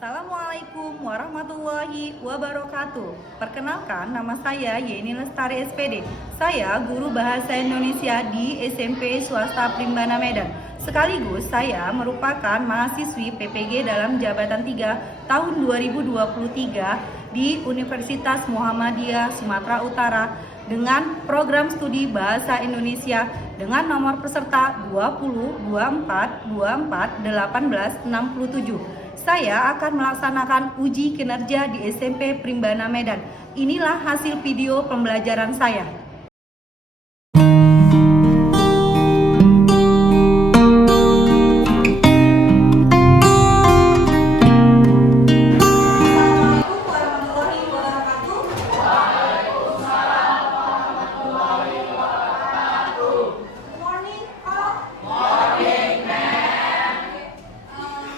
Assalamualaikum warahmatullahi wabarakatuh. Perkenalkan, nama saya Yeni Lestari SPD. Saya guru bahasa Indonesia di SMP Swasta Primbana Medan. Sekaligus saya merupakan mahasiswi PPG dalam jabatan 3 tahun 2023 di Universitas Muhammadiyah Sumatera Utara dengan program studi Bahasa Indonesia dengan nomor peserta 20 24 24 18 67. Saya akan melaksanakan uji kinerja di SMP Primbana Medan. Inilah hasil video pembelajaran saya. Assalamualaikum warahmatullahi wabarakatuh. Waalaikumsalam warahmatullahi wabarakatuh. Good morning, all. Morning, ma'am.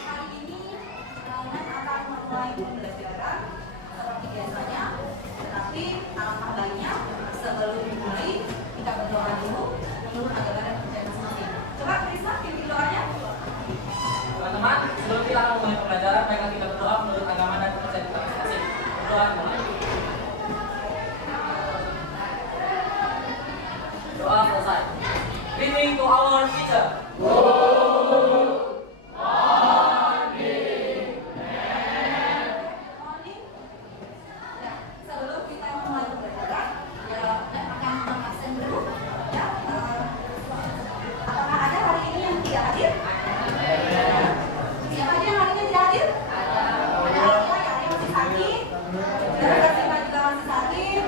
Hari ini akan memulai pembelajaran seperti biasanya, tetapi alangkah baiknya sebelum dimulai kita berdoa dulu menurut agama dan percaya masing-masing. Coba Krisna pimpin doanya. Teman-teman, sebelum kita akan memulai pembelajaran, baiklah kita berdoa menurut agama dan kepercayaan kita masing-masing. Berdoa mulai. Doa selesai. Greeting to our teacher. Sebelum kita memulai pembelajaran, akan mengabsen dulu. Apakah ada hari ini yang tidak hadir? Siapa aja yang hari ini tidak hadir? Ada Alia yang masih sakit. Ada Sima juga masih sakit.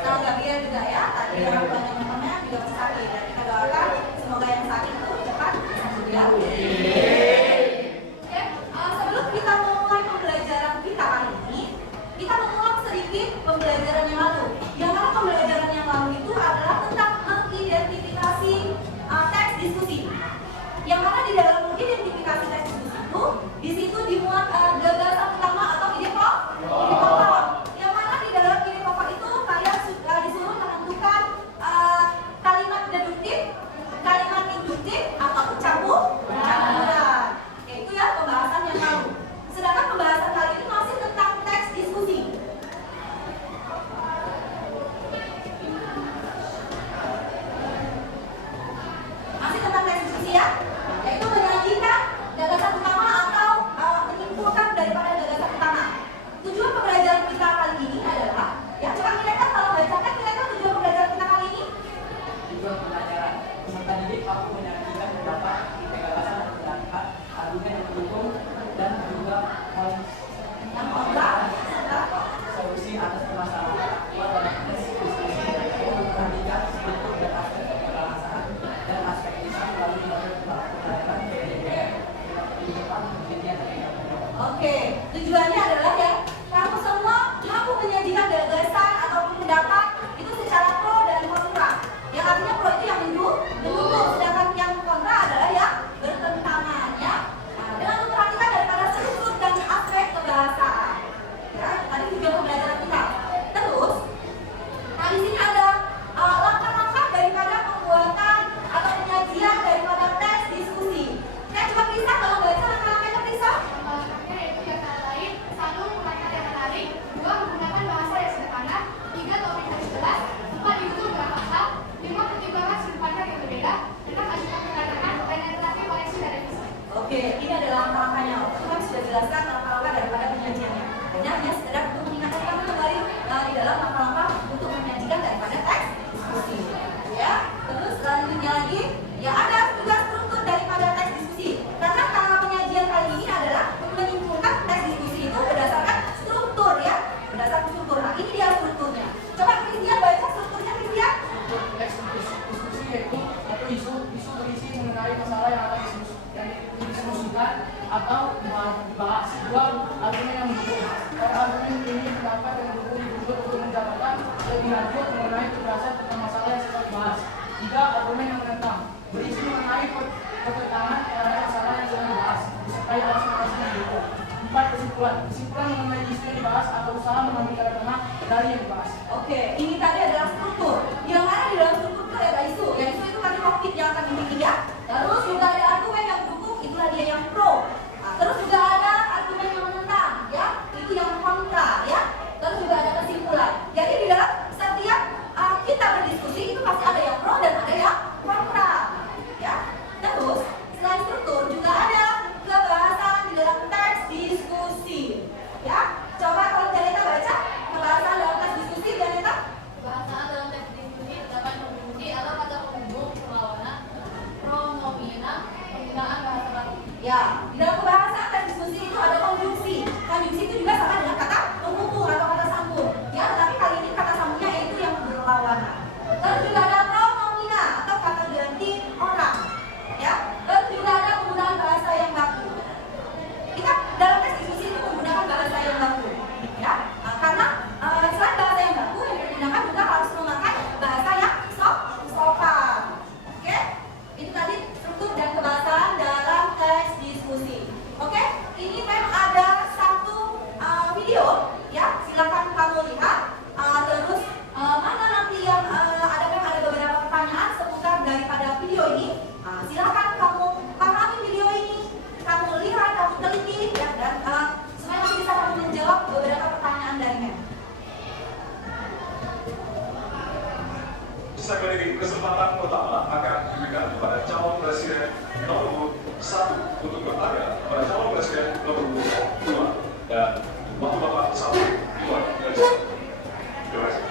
Kalau Gabriel juga ya, tadi orang tuanya temannya juga masih sakit. Dan kita doakan semoga yang sakit itu cepat sembuh ya. Sebelum kita memulai pembelajaran kita kali ini, kita mengulang sedikit pembelajaran yang lalu. Yang mana pembelajaran yang lalu itu adalah tentang mengidentifikasi teks diskusi. Yang mana di dalam mengidentifikasi teks diskusi itu, di situ dimuat gagasan utama atau ide pokok. Yang mana di dalam ide pokok itu kalian disuruh menentukan kalimat deduktif, kalimat induktif, atau campuran. Itu ya pembahasan yang lalu. Sedangkan pembahasan kali ini masih tentang teks diskusi. Masih tentang teks diskusi ya, yaitu menyajikan gagasan utama atau menyimpulkan daripada gagasan utama. Tujuan pembelajaran kita kali ini adalah, ya coba kita kalau bacakan kira-kira tujuan pembelajaran kita kali ini. Tujuan pembelajaran peserta didik aku menyajikan beberapa gagasan dan pendapat, argumen yang mendukung dan juga Yang kontra, solusi atas permasalahan. Buat dalam diskusi memperhatikan bentuk dan aspek kebangsaan dan aspek Islam lalu dilakukan pembelajaran DPR di depan penelitian dan Oke, tujuannya adalah ya kamu semua mampu menyajikan gagasan ataupun pendapat itu secara pro dan kontra. Yang artinya pro itu yang mendukung, sedangkan yang kontra adalah yang bertentangan ya. Nah, dengan memperhatikan daripada struktur dan aspek kebahasaan. Ya, tadi tujuan pembelajaran kita. Terus, nah di sini ada langkah-langkah daripada pembuatan atau penyajian daripada teks diskusi. Nah, coba bisa kalau baca langkah-langkahnya bisa. Langkah-langkahnya yaitu yang antara lain: 1. Uraian yang menarik, 2. Menggunakan bahasa yang sederhana, 3. Topik yang jelas, 4. Didukung dengan fakta, 5. Pertimbangan sudut pandang yang berbeda, 6. Ajukan pertanyaan, dan yang terakhir koreksi dan revisi. Oke, ini adalah langkah-langkahnya. Kita sudah jelaskan langkah-langkah daripada penyajiannya. Hanya sekedar untuk mengingatkan kamu kembali di dalam langkah-langkah untuk menyajikan daripada teks diskusi. Ya, terus selanjutnya lagi, ya ada juga struktur daripada teks diskusi. Karena penyajian kali ini adalah menyimpulkan teks diskusi itu berdasarkan struktur ya, berdasarkan struktur. Nah, ini dia strukturnya. Coba Christian baca strukturnya Christian. Teks diskusi yaitu satu isu berisi mengenai masalah yang akan didiskusikan atau dibahas. 2. Argumen yang mendukung. Argumen ini pendapat yang mendukung dibutuhkan untuk menjabarkan lebih lanjut mengenai kejelasan tentang masalah yang sedang dibahas. 3. Argumen yang menentang berisi mengenai pertentangan terhadap masalah yang sedang dibahas disertai alasan-alasan yang mendukung. 4. Kesimpulan mengenai isu yang dibahas atau usaha mengambil jalan tengah dari yang dibahas. Oke, ini tadi adalah struktur. Yang mana di dalam struktur itu ada isu. Yang isu itu kan topik yang akan dibikin ya. Terus juga ada argumen yang mendukung, itulah dia yang pro. Nah, terus juga ada argumen yang menentang. video, ya silakan kamu lihat. Terus mana nanti yang ada beberapa pertanyaan seputar daripada video ini. Silakan kamu pahami video ini, kamu lihat, kamu teliti, ya, dan supaya nanti bisa kamu menjawab beberapa pertanyaan darinya. Segmen ini kesempatan pertama akan diberikan kepada calon presiden nomor 1 untuk bertanya pada calon presiden nomor 2 dan waktu bapak 1, 2, dan 1. Terima kasih.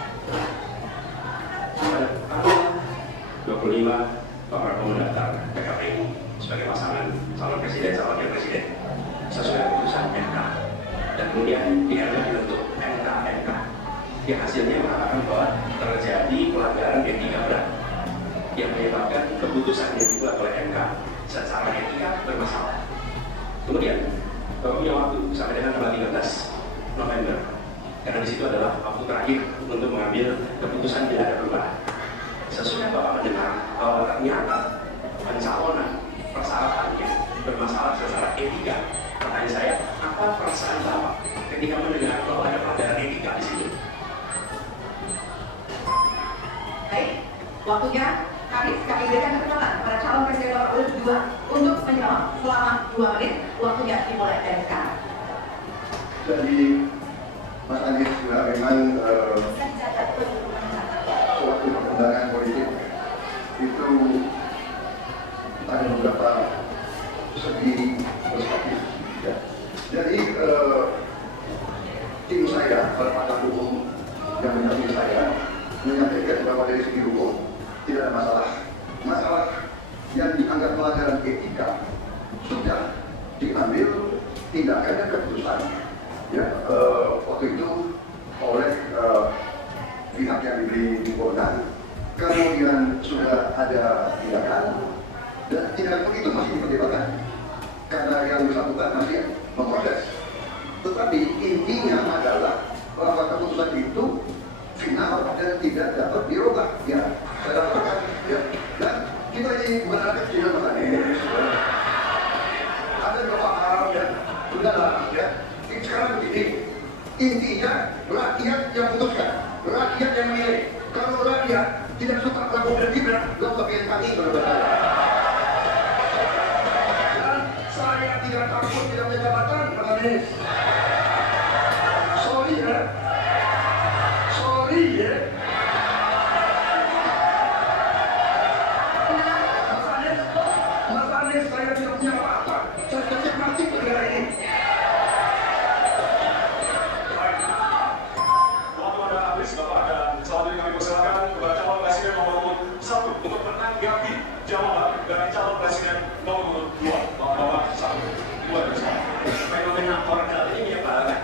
Tanggal 25 Pak Prabowo mendaftar ke KPU sebagai pasangan calon presiden calon wakil presiden sesuai keputusan MK, dan kemudian dianggap dibentuk MK yang hasilnya mengatakan bahwa terjadi pelanggaran etika berat yang menyebabkan keputusan yang dibuat oleh MK secara etika bermasalah. Kemudian Bapak punya waktu sampai dengan tanggal 13 November, karena di situ adalah waktu terakhir untuk mengambil keputusan bila ada perubahan. Sesudah Bapak mendengar bahwa ternyata pencalonan persyaratannya bermasalah secara etika, pertanyaan saya, apa perasaan Bapak ketika mendengar bahwa ada pelanggaran etika di situ? Baik, waktunya kami berikan kesempatan pada calon presiden nomor urut 2 untuk menjawab selama 2 menit. Waktunya dimulai dari sekarang. Jadi Mas Anies juga memang suatu perkembangan politik itu ada beberapa segi perspektif. Ya. Jadi tim saya, pakar hukum yang mendampingi saya, menyampaikan bahwa dari segi hukum tidak ada masalah. Masalah yang dianggap pelanggaran etika sudah diambil tindakan dan keputusan. Ya, waktu itu oleh pihak yang diberi liputan, kemudian sudah ada tindakan, dan tindakan itu masih diperdebatkan karena yang bersangkutan masih memproses. Tetapi intinya adalah bahwa keputusan itu final dan tidak dapat dirubah. Ya, saya katakan, ya. Dan kita ini bukan anak kecil, Mas Anies. Ada juga paham, ya. Sudahlah, ya. Sekarang begini, intinya rakyat yang putuskan, rakyat yang memilih. Kalau rakyat tidak suka Prabowo dan Gibran, gak usah pilih kami, menurut saya. Dan saya tidak takut tidak punya jabatan, Mas Anies. Sorry ya. Sorry ya. Mas Anies, saya tidak punya apa-apa. Saya sudah siap mati ke negara ini. Waktu Anda habis, Bapak, dan selanjutnya kami persilakan kepada calon presiden nomor 1 untuk menanggapi jawaban dari calon presiden nomor 2. Bapak 1, 2, dan 1. Fenomena ordal ini menyebalkan.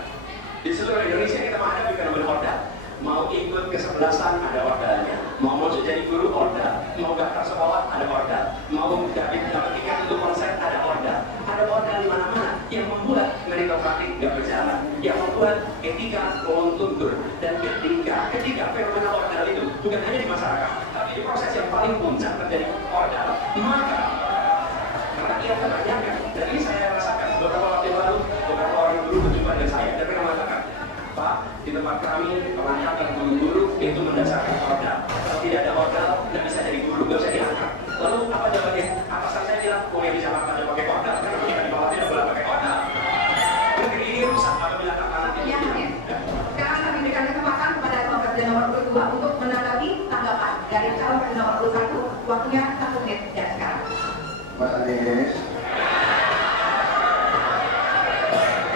Di seluruh Indonesia kita menghadapi fenomena ordal. Mau ikut kesebelasan ada ordalnya, mau jadi guru ordal, mau daftar sekolah ada ordal, mau dapat tiket untuk konser ada ordal di mana-mana yang membuat meritokratik nggak berjalan, yang membuat etika luntur. Dan ketika fenomena ordal itu bukan hanya di masyarakat, tapi di proses yang paling puncak terjadi ordal, maka rakyat tertanyakan. Dan ini saya rasakan beberapa waktu lalu, beberapa orang guru berjumpa dengan saya dan mereka mengatakan, Pak, di tempat kami pengangkatan guru-guru itu mendasarkan ordal. Kalau tidak ada ordal, tidak bisa jadi guru, nggak bisa diangkat. Lalu apa jawabannya? Atasan saya bilang, yang bisa angkat pakai ordal, karena kita di bawah tidak boleh pakai ordal. Mungkin ini rusak apabila tatanan ini. Ya, sekarang kami berikan kesempatan kepada calon presiden nomor urut 2 untuk menanggapi tanggapan dari calon presiden nomor urut 1. Waktunya 1 menit dari sekarang. Mas Anies,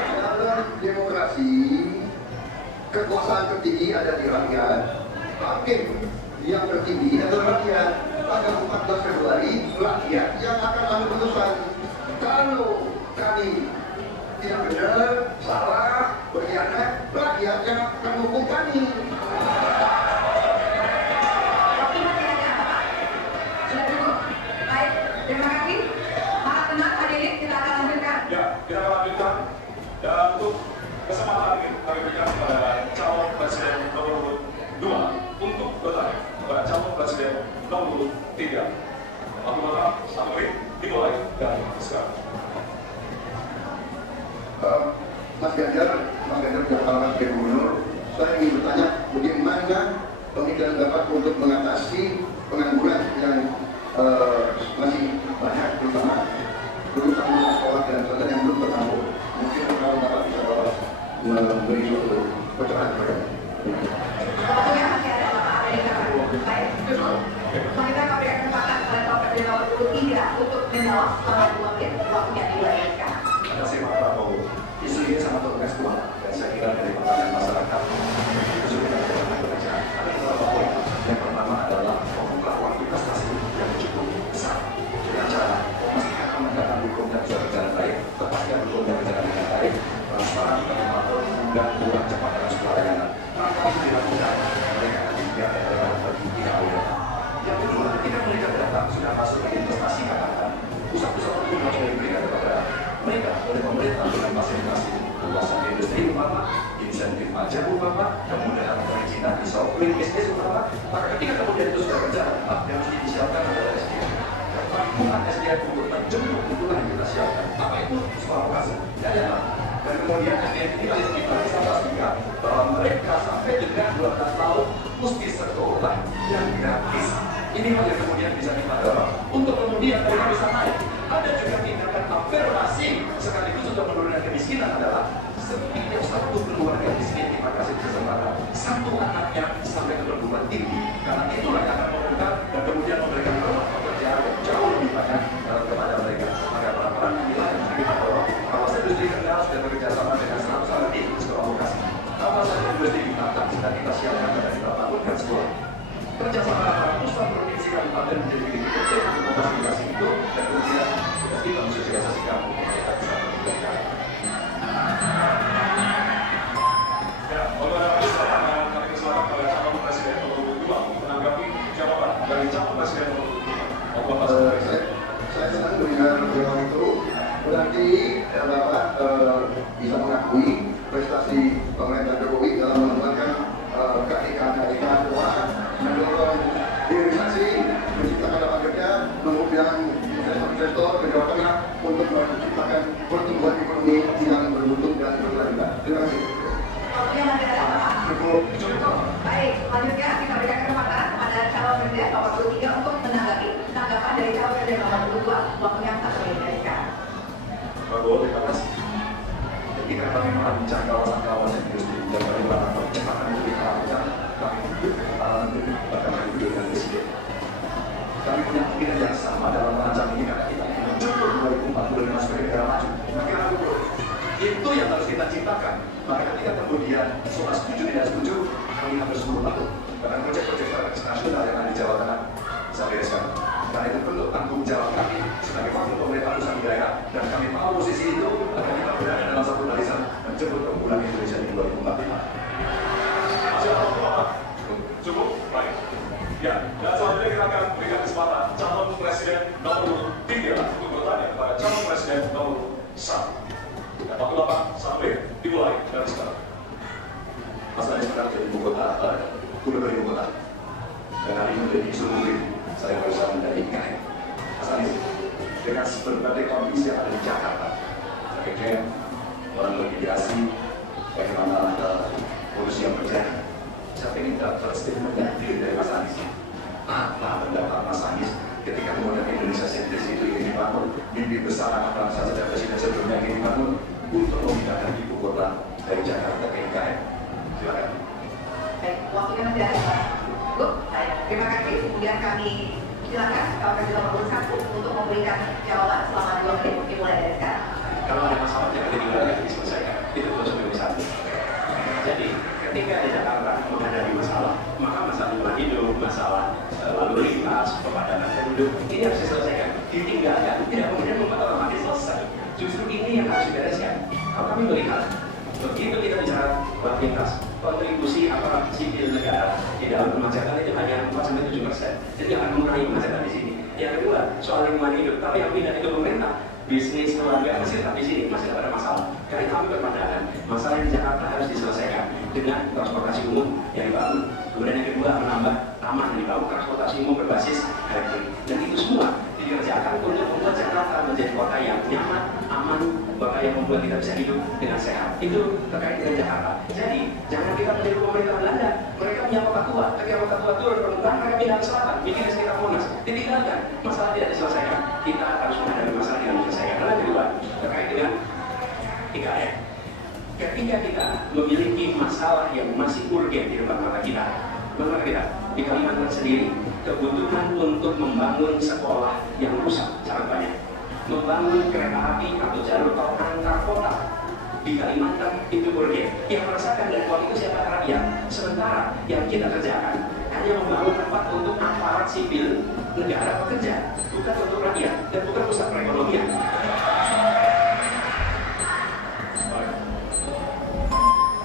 dalam demokrasi kekuasaan tertinggi ada di rakyat. Hakim yang tertinggi adalah rakyat. Tanggal 14 Februari rakyat yang akan ambil putusan. Kalau kami tidak benar, salah, berkhianat, rakyat yang akan menghukum kami. Waktunya tidak ada, Pak. Sudah cukup. Baik, terima kasih. Harap tenang, hadirin, kita akan lanjutkan. Ya, kita akan lanjutkan. Dan untuk kesempatan ini kami berikan kepada calon presiden nomor 2 untuk bertanya kepada calon presiden nomor 3. Waktu Bapak 1 menit dimulai dari sekarang. Mas Ganjar sudah memberi suatu pencerahan kepada Waktunya masih ada Bapak Amerika. Baik. Pemerintah memberikan kesempatan pada calon presiden nomor urut 3 untuk menjawab selama 2 menit. Waktunya dimulai sekarang. Terima kasih Pak Prabowo. Isu ini sangat kontekstual dan saya kira dari pertanyaan masyarakat itu sudah kita bekerja. Ada beberapa poin. Yang pertama adalah membuka waktu prestasi yang cukup besar dengan cara memastikan penegakan hukum yang sudah berjalan baik, kepastian hukum yang berjalan dengan baik, transparan, terpantau, dan kurang cepat dalam sebuah layanan. Maka itu dilakukan mereka ketiga dan mereka tidak boleh. Yang kedua, ketika mereka datang sudah masuk ke investasi katakan pusat-pusat hukum harus diberikan kepada mereka oleh pemerintah dengan fasilitasi luasan industri umpama, insentif pajak umpama, kemudahan perizinan disopling bisnis umpama. Maka ketika kemudian itu sudah berjalan, yang harus disiapkan adalah SDM. Bukan SDM untuk menjemput itulah yang kita siapkan. Apa itu soal lokasi? Tidak ada. Dan kemudian SDM ini yang kita bisa pastikan bahwa mereka sampai dengan 12 tahun mesti sekolah yang gratis. Ini hal yang kemudian bisa kita dorong untuk kemudian mereka bisa naik. Ada juga tindakan afirmasi sekaligus untuk menurunkan kemiskinan adalah setiap satu keluarga miskin kita kasih kesempatan satu anaknya sampai ke perguruan tinggi, karena itulah yang akan membuka dan kemudian memberikan peluang pekerjaan yang jauh lebih banyak kepada mereka. Maka peran-peran inilah yang kita dorong. Kawasan industri Kendal sudah bekerja sama dengan 100 lebih sekolah vokasi. Kawasan industri di Batam sedang kita siapkan dan kita bangunkan sekolah. Kerjasama antara pusat provinsi kabupaten menjadi begitu untuk memfasilitasi itu dan kemudian kita mensosialisasikan pemerintah bisa meningkatkan. Ya, oleh karena itu saya akan kami kesempatan kepada calon presiden nomor 2 menanggapi jawaban dari calon presiden nomor 2. Saya senang mendengar jawaban itu. Berarti Bapak bisa mengakui prestasi pemerintah Jokowi dalam mengembangkan keadilan keuangan, mendorong hilirisasi, menciptakan lapangan kerja, mengundang investor ke Jawa Tengah untuk menciptakan pertumbuhan ekonomi yang bermutu dan berkelanjutan. Terima kasih. Waktunya masih ada Bapak. Cukup. Baik, selanjutnya kita berikan kesempatan kepada calon presiden nomor urut 3 untuk menanggapi tanggapan dari calon presiden nomor urut 2. Waktunya 1 menit dari sekarang. Prabowo, terima kasih. Ketika kami merancang kawasan-kawasan industri dan bagaimana percepatan itu kita lakukan, kami bahkan kami duduk dengan presiden. Kami punya pikiran yang sama dalam merancang ini karena kita ingin menjemput 2045 sebagai negara maju. Maka itu yang harus kita ciptakan. Maka ketika kemudian soal setuju tidak setuju, kami hampir 10 tahun. Karena proyek-proyek strategis nasional yang ada di Jawa Tengah bisa bereskan. Karena itu bentuk tanggung jawab kami sebagai wakil pemerintah pusat di daerah, dan kami tahu posisi itu agar kita berada dalam satu barisan menjemput keunggulan Indonesia di 2045. Cukup? Baik. Ya, dan selanjutnya kita akan berikan kesempatan calon presiden nomor 3 untuk bertanya kepada calon presiden nomor 1. Dan waktu Bapak 1 menit dimulai dari sekarang. Mas Anies sekarang jadi ibu kota, gubernur ibu kota. Dan hari ini menjadi isu mungkin saya berusaha menjadi IKN. Mas Anies, dengan berbagai kondisi yang ada di Jakarta, saya pikir orang bermigrasi, bagaimana polusi yang terjadi. Saya ingin dapat statement yang clear dari Mas Anies. Apa pendapat Mas Anies ketika kemudian Indonesia sentris itu ingin dibangun, mimpi besar anak bangsa sejak presiden sebelumnya ingin dibangun untuk memindahkan ibu kota dari Jakarta ke IKN. Silakan. Baik, waktunya masih ada Pak. Bu, baik, terima kasih. Kemudian kami silakan calon presiden nomor urut 1 untuk memberikan jawaban selama 2 menit dimulai dari sekarang. Kalau ada masalah yang ada diselesaikan, itu terus satu. Jadi ketika di Jakarta menghadapi masalah, maka masalah lingkungan hidup, masalah lalu lintas, kepadanan penduduk, ini harus diselesaikan. Ditinggalkan, tidak kemudian membuat otomatis selesai. Justru ini yang harus dibereskan. Kalau kami melihat, begitu kita bicara lalu lintas, kontribusi aparat sipil negara di dalam kemacetan itu hanya 4-7%. Jadi akan mengurangi kemacetan di sini. Yang kedua, soal lingkungan hidup, tapi yang pindah itu pemerintah. Bisnis, keluarga, masih tetap di sini, masih tidak ada masalah. Karena kami berpandangan, masalah di Jakarta harus diselesaikan dengan transportasi umum yang dibangun. Kemudian yang kedua, menambah taman yang dibangun, transportasi umum berbasis elektrik. Dan itu semua dikerjakan untuk membuat Jakarta menjadi kota yang nyaman, aman, kota yang membuat kita bisa hidup dengan sehat. Itu terkait dengan Jakarta. Jadi, jangan kita menjadi pemerintah Belanda. Mereka punya kota tua, ketika kota tua turun permukaan, mereka pindah ke selatan, bikin di sekitar Monas. Ditinggalkan, masalah tidak diselesaikan. Kita harus menghadapi masalah yang diselesaikan. Dan yang kedua, terkait dengan IKN. ketika kita memiliki masalah yang masih urgen di depan mata kita, di Kalimantan sendiri, kebutuhan untuk membangun sekolah yang rusak sangat banyak, membangun kereta api atau jalur tol antar kota di Kalimantan itu urgen. Yang merasakan dan uang itu siapa? Rakyat. Sementara yang kita kerjakan hanya membangun tempat untuk aparat sipil negara bekerja, bukan untuk rakyat dan bukan pusat perekonomian.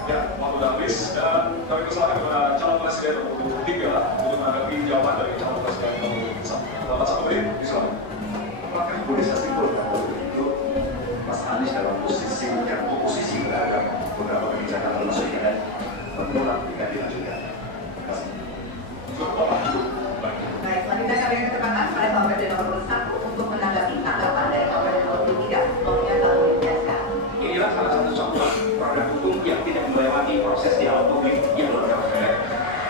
Ya, waktu sudah habis dan kami persilakan kepada calon presiden nomor 3 untuk menanggapi jawaban dari calon presiden nomor 1 menit. Disilakan. Apakah boleh saya simpulkan itu Mas Anies dalam posisi yang oposisi terhadap beberapa kebijakan termasuk dengan menolak jika dilanjutkan? Terima kasih. Baik, selanjutnya kami akan kesempatan pada Bapak Presiden nomor 1 untuk menanggapi tanggapan dari Bapak Presiden nomor 3, Novian Taluniaska. Inilah salah satu contoh produk hukum yang tidak melewati proses dialog publik yang lengkap,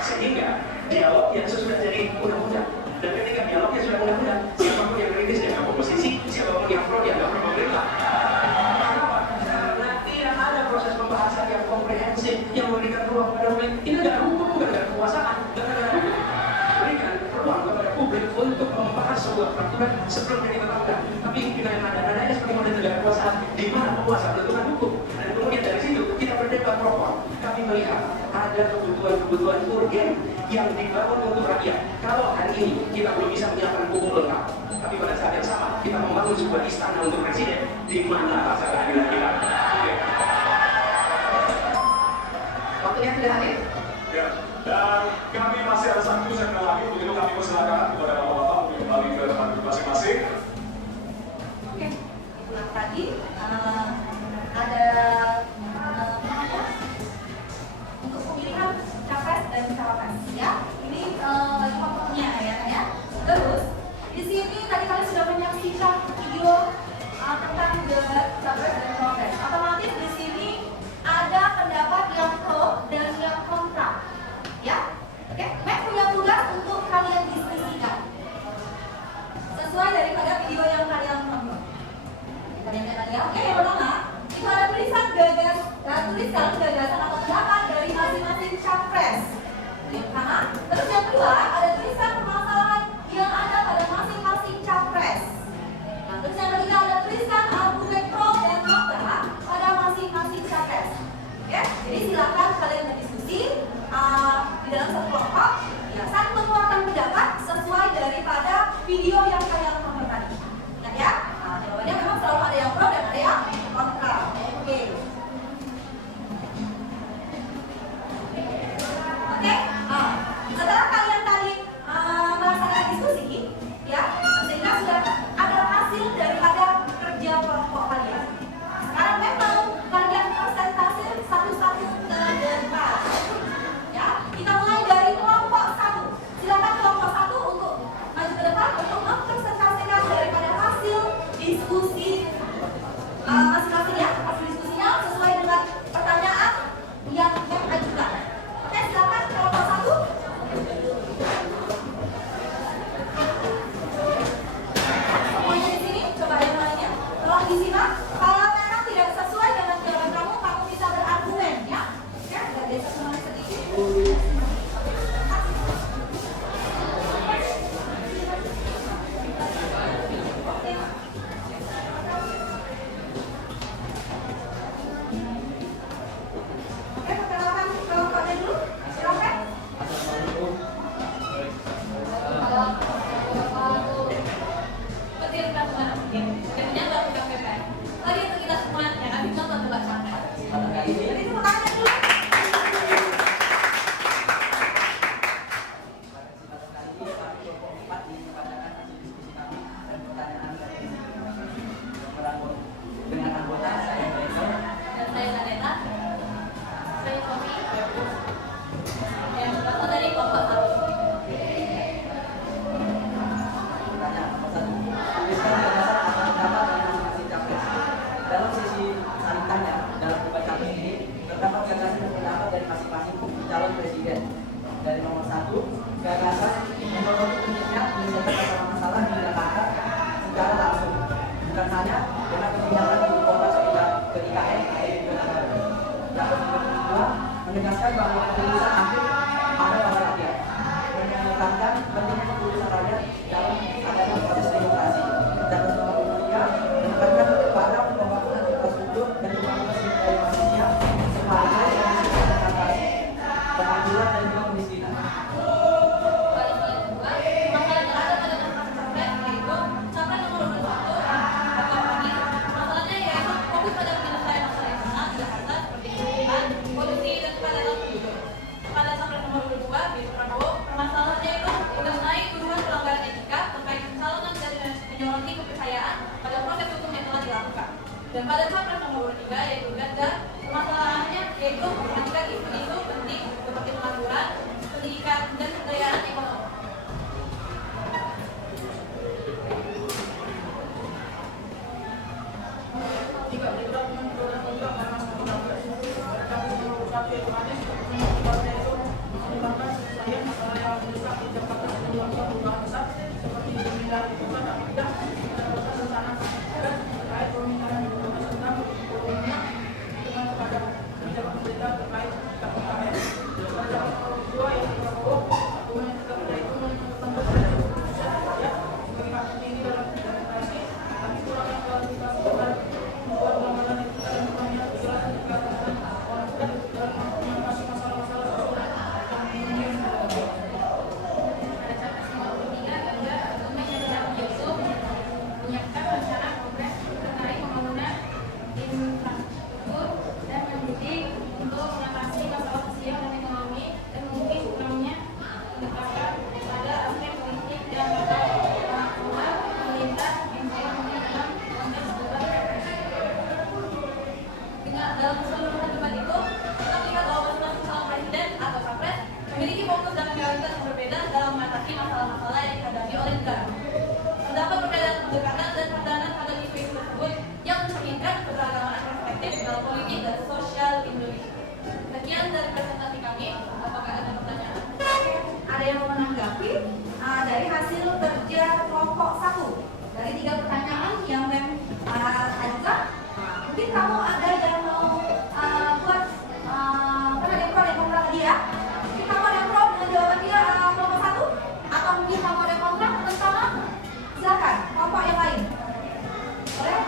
sehingga dialog yang sudah jadi undang-undang. Dan ketika dialognya sudah undang-undang, siapapun yang kritis dengan oposisi, siapapun yang pro dianggap pro pemerintah. Kenapa? Karena tidak ada proses pembahasan yang komprehensif yang memberikan ruang pada publik. Ini negara hukum, bukan negara kekuasaan, dan negara hukum berikan ruang kepada publik untuk membahas sebuah peraturan sebelum jadi undang-undang. Tapi dengan nada-nadanya seperti model negara kekuasaan, di mana penguasa menentukan hukum, dan kemudian dari situ kita berdebat rokok. Kami melihat ada kebutuhan urgen yang dibangun untuk rakyat. Kalau hari ini kita belum bisa menyiapkan pupuk lengkap, tapi pada saat yang sama kita membangun sebuah istana untuk presiden, di mana rasa keadilan kita? Waktunya sudah habis. Ya, dan kami masih ada satu segmen lagi, untuk itu kami persilakan kepada bapak-bapak untuk kembali ke tempat duduk masing-masing. Oke, ulang tadi ada untuk pemilihan capres dan cawapres, ya. Ini bagi pokoknya ya. Terus di sini tadi kalian sudah menyaksikan video tentang capres dan cawapres. Otomatis di sini ada pendapat yang pro dan yang kontra, ya. Oke, Mac punya tugas untuk kalian diskusikan sesuai daripada video yang kalian tonton. Kalian lihat ya. Oke, yang pertama itu ada tulisan gagasan atau pendapat dari masing-masing capres. Yang pertama. Terus yang kedua ada tulisan permasalahan yang ada pada masing-masing capres. Nah, terus yang ketiga ada tulisan argumen pro dan kontra pada masing-masing capres. Oke, jadi silakan kalian berdiskusi di dalam satu kelompok. Ya, saling mengeluarkan pendapat sesuai daripada video yang kalian tonton tadi. Ingat ya. Nah, jawabannya memang selalu ada yang pro dan ada yang kontra. Oke. Setelah kalian tadi melaksanakan diskusi, ya, sehingga sudah ada hasil daripada kerja kelompok kalian. Sekarang memang kalian presentasi satu-satu ke depan. Ya, kita mulai dari kelompok 1. Silakan kelompok 1 untuk maju ke depan untuk mempresentasikan daripada hasil diskusi masing-masing, ya, hasil diskusinya sesuai dengan pertanyaan yang ajukan. Oke, silakan kelompok 1. Semuanya di sini, coba yang lainnya tolong disimak. Kalau memang tidak sesuai dengan jawaban kamu, kamu bisa berargumen, ya. Oke, agak geser semuanya sedikit. Oke, perkenalkan kelompoknya dulu. Silakan. Berdiri teman-teman. Kemudian baru ke PPN. Tadi untuk kita semua yang akan dicontoh buat sampai. Jadi tepuk tangan dulu. Dengan anggota saya Reza. Dan saya Saneta. Saya Sofi. Yang berasal dari kelompok 1. Pertanyaan nomor 1. Tuliskan gagasan atau pendapat dari masing-masing capres. Dalam sesi saling tanya dalam debat capres ini terdapat gagasan dan pendapat dari masing-masing calon presiden. Dari nomor 1, gagasan menyoroti pentingnya menyelesaikan masalah di Jakarta secara langsung, bukan hanya dengan kebijakan di ibu kota ketika NKRI. menegaskan bahwa keputusan akhir ada pada rakyat dan menekankan pentingnya keputusan rakyat dalam adanya proses demokrasi dan kemudian menekankan kepada pembangunan infrastruktur dan pembangunan sumber daya manusia sebagai solusi mengatasi pengangguran dan juga kemiskinan. Dan pada capres nomor 3 yaitu ganda, permasalahannya yaitu memperhatikan isu-isu penting seperti pengangguran, pendidikan, dan kekayaan ekonomi. Jika tidak menunjukkan karena sebenarnya capres nomor 1 yaitu Anies menyebabkan saya masalah yang mendesak di Jakarta dan juga perubahan besar seperti pemindahan ibu kota dan tidak mendapatkan rencana dan terkait permintaan tentang ekonominya dengan kepada pejabat pemerintah terkait KPKM. Pada nomor 2 yang Prabowo, dokumen yang tetap yaitu menentukan Indonesia ya sebagai hak tertinggi dalam demokrasi, tapi kurangnya kualifikasi dan membuat pelanggaran etika dan kurangnya kejelasan dikatakan orang muda dalam mengatasi masalah-masalah sosial yang menunjukkan menyiapkan rencana progres terkait pembangunan infrastruktur dan mendidik untuk mengatasi masalah sosial dan ekonomi dan mungkin kurangnya pendekatan pada aspek politik dan pengaturan pemerintah yang dalam konteks debat. Dengan dalam keseluruhan debat itu, kita melihat bahwa masing-masing calon presiden atau capres memiliki fokus dan prioritas yang berbeda dalam mengatasi masalah-masalah yang dihadapi oleh negara. Terdapat perbedaan pendekatan dan pandangan pada isu-isu tersebut yang mencerminkan keberagaman perspektif dalam politik dan sosial Indonesia. Sekian dari presentasi kami. Apakah ada pertanyaan? Ada yang mau menanggapi dari hasil kerja kelompok 1 dari 3 pertanyaan yang ajukan? Mungkin kamu ada yang mau buat kan ada yang pro dan kontra tadi ya? Mungkin kamu ada yang pro dengan jawaban dia kelompok 1 atau mungkin kamu ada yang kontra terutama? Silakan, kelompok yang lain. Boleh?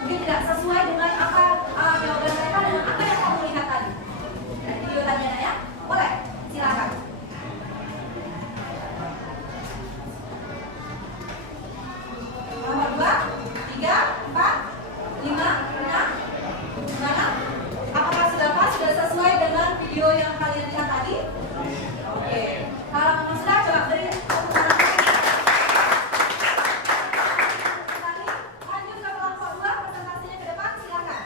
Mungkin tidak sesuai dengan apa jawaban mereka dengan apa yang kamu lihat tadi dari video tadi ya? Boleh? Silakan. Nomor 2, 3, 4, 5, 6, gimana? Apakah sudah pas? Sudah sesuai dengan video yang kalian lihat tadi? Oke. Kalau memang sudah, coba beri tepuk tangan. Lanjut ke kelompok 2, presentasinya ke depan, silakan.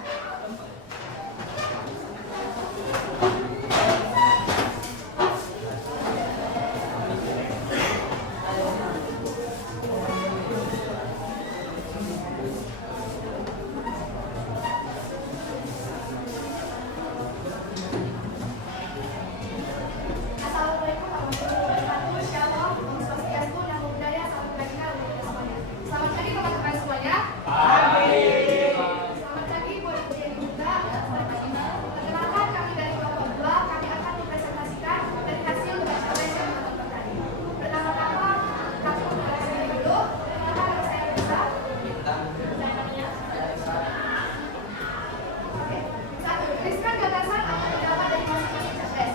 Assalamualaikum warahmatullahi wabarakatuh. Shalom, Om Swastiastu, Namo Buddhaya, Salam Kebajikan untuk semuanya. Selamat pagi teman-teman semuanya. Selamat pagi buat ibu dan juga perkenalkan kami dari kelompok 2, kami akan mempresentasikan dari hasil debat capres yang dilakukan tadi. Pertama-tama kami memulai dulu. Perkenalkan nama saya Reza. Saya namanya. Oke. 1. Tuliskan gagasan atau pendapat dari masing-masing capres.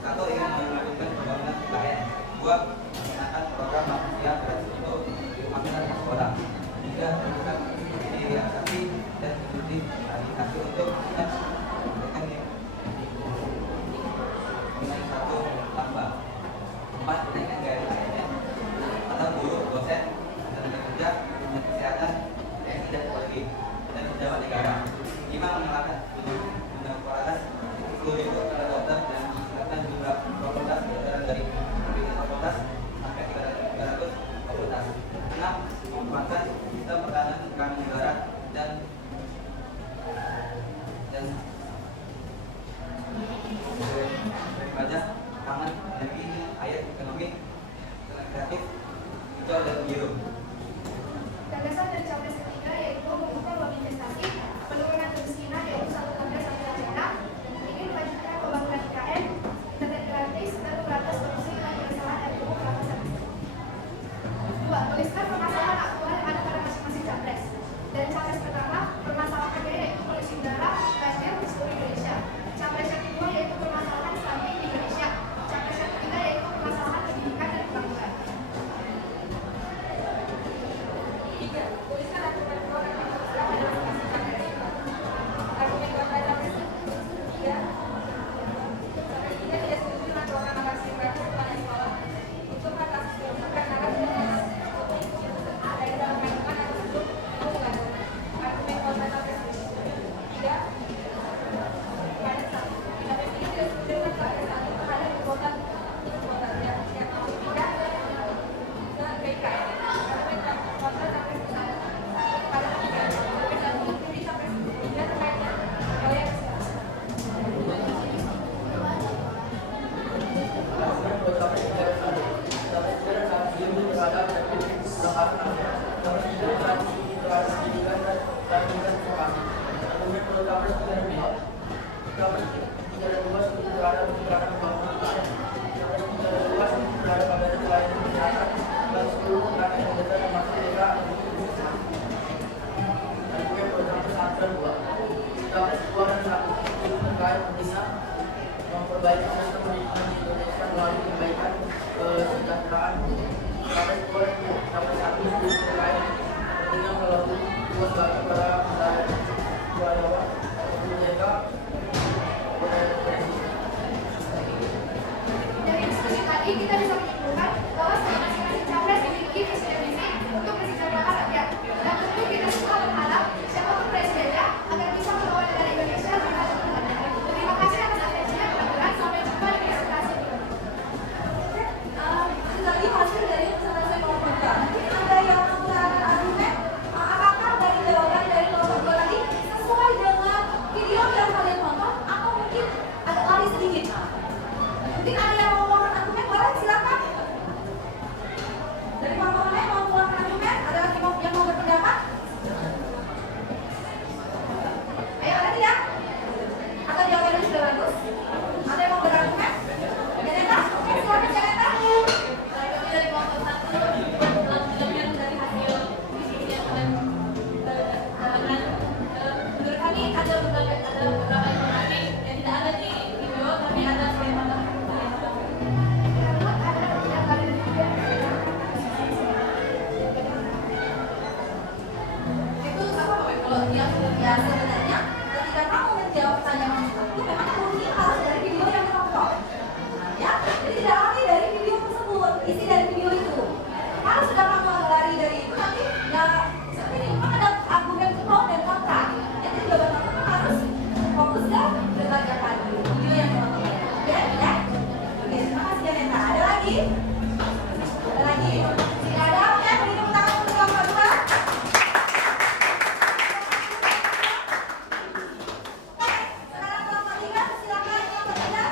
Atau ingin mewujudkan pembangunan UKM. 2. Menggunakan program manusia beresiko di rumah dan sekolah. 3. Melakukan realisasi dan studi aplikasi untuk mereka yang mengenai satu tambah. 4. Menaikkan gaya lainnya atau guru, dosen, tenaga kerja, dunia kesehatan, TNI dan Polri dan pejabat negara. 5. Mengenalkan undang-undang seluruh itu pada dokter dan meningkatkan jumlah penetapan 3 dan 1. Pendapat 3 dan 1 setuju terhadap penetapan anggaran. Pendapat 3 dan 1 setuju terhadap pendidikan dan pelatihan vokasi. Argumen penetapan 3 dan 2. Pendapat 3 dan 2 setuju terhadap penerapan pembangunan wilayah. Pendapat 3 dan 2 setuju terhadap anggaran pelayanan kesehatan dan seluruh perangkat yang data dan masuk desa untuk kesehatan. Argumen penetapan 1 dan 2. Pendapat 2 dan 1 setuju terkait bisa memperbaiki sistem pendidikan di Indonesia melalui perbaikan kesejahteraan. Pendapat 2 dan 2. Pendapat 1 setuju terkait pentingnya melakukan tugas bagi para karyawan untuk menjaga Dari diskusi tadi kita bisa menyimpulkan bahwa masing-masing capres memiliki visi dan misi untuk kesejahteraan rakyat. Dan tentu kita semua berharap siapapun presidennya agar bisa membawa negara Indonesia lebih maju ke depan. Terima kasih atas atensinya. Mudah-mudahan sampai jumpa di presentasi berikutnya. Itu tadi hasil dari presentasi kelompok 2. Mungkin ada yang menggunakan argumen, apakah dari jawaban dari kelompok 2 tadi sesuai dengan video yang kalian tonton atau mungkin ada lari sedikit? Mungkin ada yang mau mengeluarkan argumen, boleh silakan. Dari kelompok lain mau mengeluarkan argumen, ada lagi yang mau berpendapat? Ayo, ada tidak? Atau jawabannya sudah bagus? Ada yang mau berargumen? Janeta? Oke, silakan Janeta. Dari kelompok 1 telah menjelaskan dari hasil diskusi yang kalian dapatkan. Menurut kami ada beberapa informasi yang tidak ada di video, tapi ada selain tambah. Itu apa Pak? Kalau yang ya sebenarnya ketika kamu menjawab pertanyaan itu memang murni harus dari video yang menonton. Nah, ya, jadi tidak arti dari video tersebut, isi dari video itu. Kalau sudah kamu lari dari itu nanti ya seperti ini memang ada argumen pro dan kontra. Jadi jawaban kamu harus fokus ke berbagai tadi video yang menonton. Oke, ya. Oke, terima kasih Janeta. Ada lagi? Ada lagi? Tidak ada? Oke, beri tepuk tangan untuk kelompok 2. Sekarang kelompok 3, silakan kelompok 3.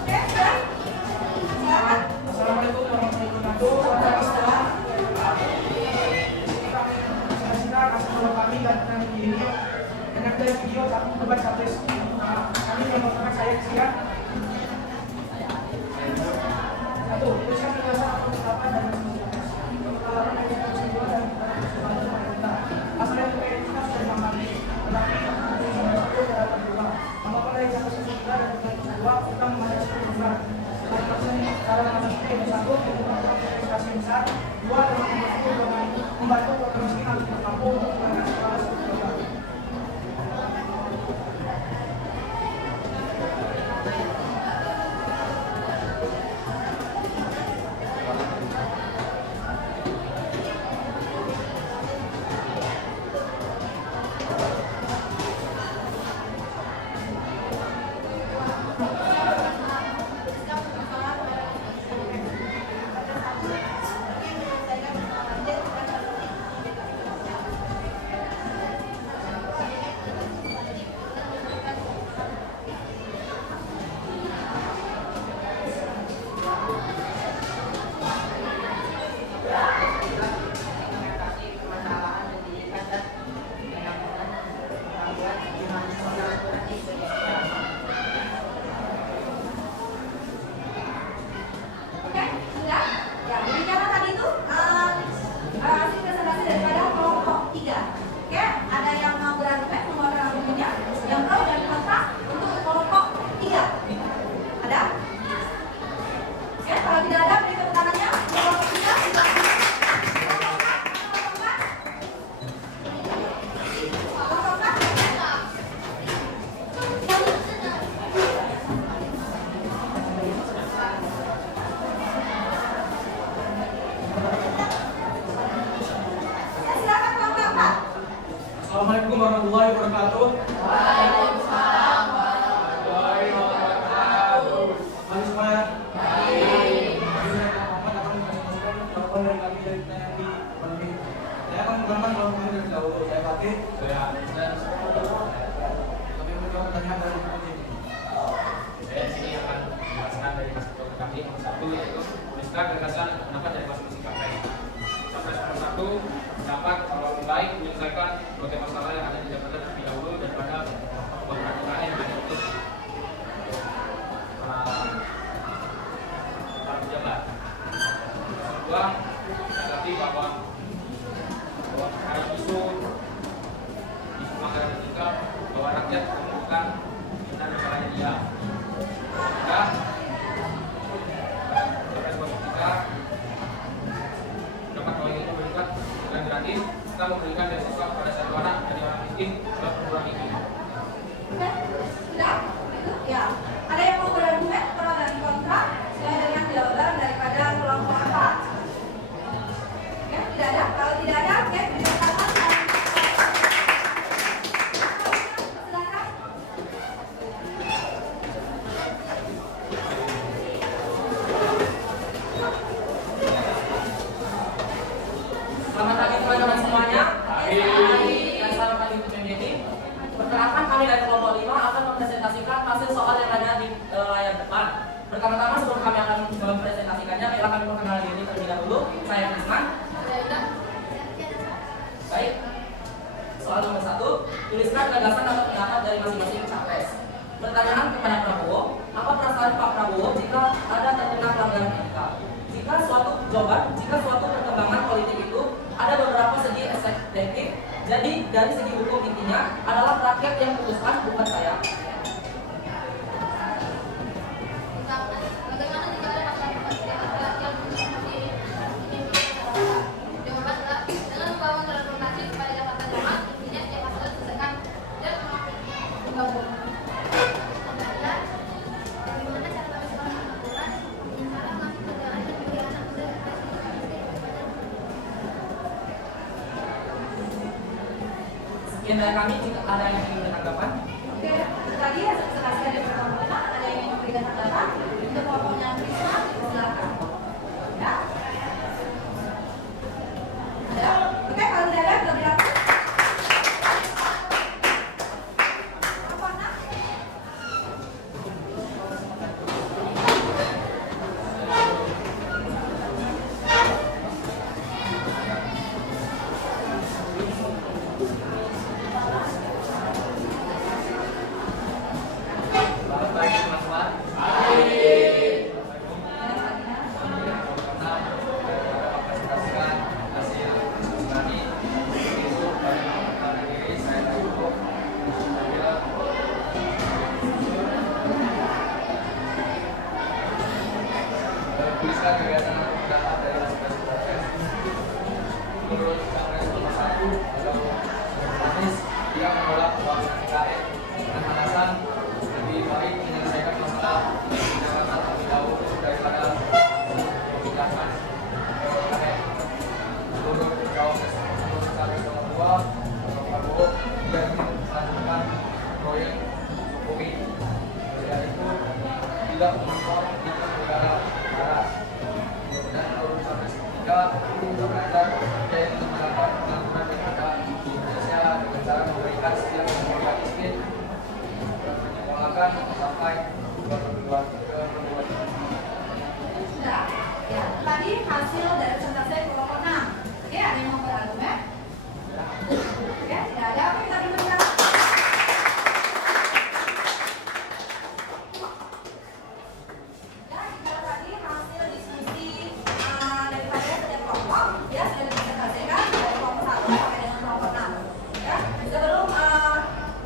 Oke, silakan. Assalamualaikum warahmatullahi wabarakatuh. Kita kasih tahu kami dan ini dengan dari video satu debat capres. Kami yang mengatakan saya siap. Satu, tuliskan penjelasan atau penetapan dan penetapan ayat 2 dan pasal yang terkait kita sudah memahami, tetapi satu dalam kedua, mengapa dari satu sesudah dan kedua kita memandang sesudah. Cara memasuki yang satu, investasi besar, dua dengan membantu keluarga miskin atau tidak mampu untuk menangani sekolah sekolah. Oke, sudah? Ya, demikianlah tadi itu hasil presentasi daripada kelompok 3. Oke, ada yang mau berargumen, mengeluarkan argumennya, yang pro dan kontra untuk kelompok 3. Ada? Oke, kalau tidak ada, beri tepuk tangannya. Kelompok 3, silakan. Kelompok 4. Ya, silakan kelompok 4. Assalamualaikum warahmatullahi wabarakatuh. Waalaikumsalam. Mari semuanya. Baik. Jadi saya akan menyampaikan jawaban dari kami perkenalkan kalau kami dari dahulu saya Fatih, saya dan kami menjawab pertanyaan dari ini. Saya di sini akan menjelaskan dari topik kami nomor 1 yaitu tuliskan gagasan pendapat dari masing-masing partai. Capres nomor 1 dapat kalau lebih baik menyelesaikan berbagai masalah yang ada di jabatan terlebih dahulu daripada beberapa lain yang hanya untuk para pejabat. Kedua, berarti bahwa hari isu pelanggaran etika bahwa rakyat membutuhkan dan masalahnya dia. Ketiga, Capres 3 dapat kalau ingin memberikan bukan gratis, kita memberikan beasiswa kepada satu anak dari orang miskin dalam perguruan tinggi. Sudah? Ya. Ada yang mau berargumen pro dan kontra? Saya yang tidak benar daripada kelompok 4. Ya, tidak ada. Kalau tidak ada, oke, silakan. Selamat pagi teman-teman semuanya. Dan selamat pagi untuk MDT. Perkenalkan kami dari kelompok 5 akan mempresentasikan hasil soal yang ada di layar depan. Pertama-tama sebelum kami akan mempresentasikannya, biarlah kami mengenal diri terlebih dahulu. Saya Krisman. Baik. Soal nomor 1, tuliskan gagasan atau pendapat dari masing-masing capres. Pertanyaan kepada Prabowo, apa perasaan Pak Prabowo jika ada terkena pelanggaran etika? Jika suatu perkembangan politik itu ada beberapa segi eksekutif, jadi dari segi hukum intinya adalah rakyat yang putuskan, bukan saya. Bagaimana jika ada masalah rakyat yang jawaban adalah dengan membangun transportasi kepada Jakarta Jaman, intinya setiap masalah diselesaikan dan menggabung. Bagaimana cara kami sekolah aturan cara masuk kerjaan dan bagi anak muda Sekian dari kami, jika ada yang ingin bertanggapan. Oke, tadi hasil presentasi dari kelompok 5, ada yang ingin memberikan tanggapan? Untuk kelompoknya Krisma, silakan. Ya? Ada? Oke, kalau tidak ada, kita berikan. Selamat pagi teman-teman. Presentasikan hasil diskusi kami. Itu pada perkenalkan diri saya Taiko. Tuliskan gagasan atau pendapat dari masing-masing capres. Menurut capres nomor 1 atau Anies, dia menolak pembangunan IKN dengan alasan lebih baik menyelesaikan masalah di Jakarta terlebih dahulu daripada memindahkan IKN. Menurut cawapres nomor 2 atau Prabowo, dia ingin melanjutkan proyek Jokowi. Proyek itu tidak mengimpor di negara barat. Dan menurut capres 3, dia ingin melakukan pengaturan etika di Indonesia dengan cara memberikan setiap warga miskin menyekolahkan sampai perguruan tinggi. Sudah. Ya, tadi hasil dari presentasi kelompok 6. Oke, ada yang mau berargumen? Oke, tidak ada. Oke, kita dengarkan. Ya, kita tadi hasil diskusi daripada setiap kelompok, ya sudah dipresentasikan dari kelompok 1 sampai dengan kelompok 6. Ya, sebelum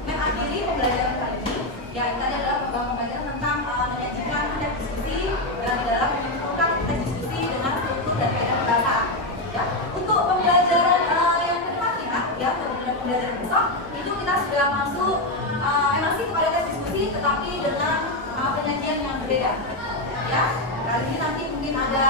mengakhiri pembelajaran kali ini, ya ini tadi adalah pembelajaran tentang menyajikan teks diskusi dan di dalam menyimpulkan teks diskusi dengan struktur dan kaidah bahasa. Ya, untuk pembelajaran yang kedepannya, ya untuk pembelajaran besok itu kita sudah masuk masih kepada teks diskusi, tetapi dengan penyajian yang berbeda. Ya, kali ini nanti mungkin ada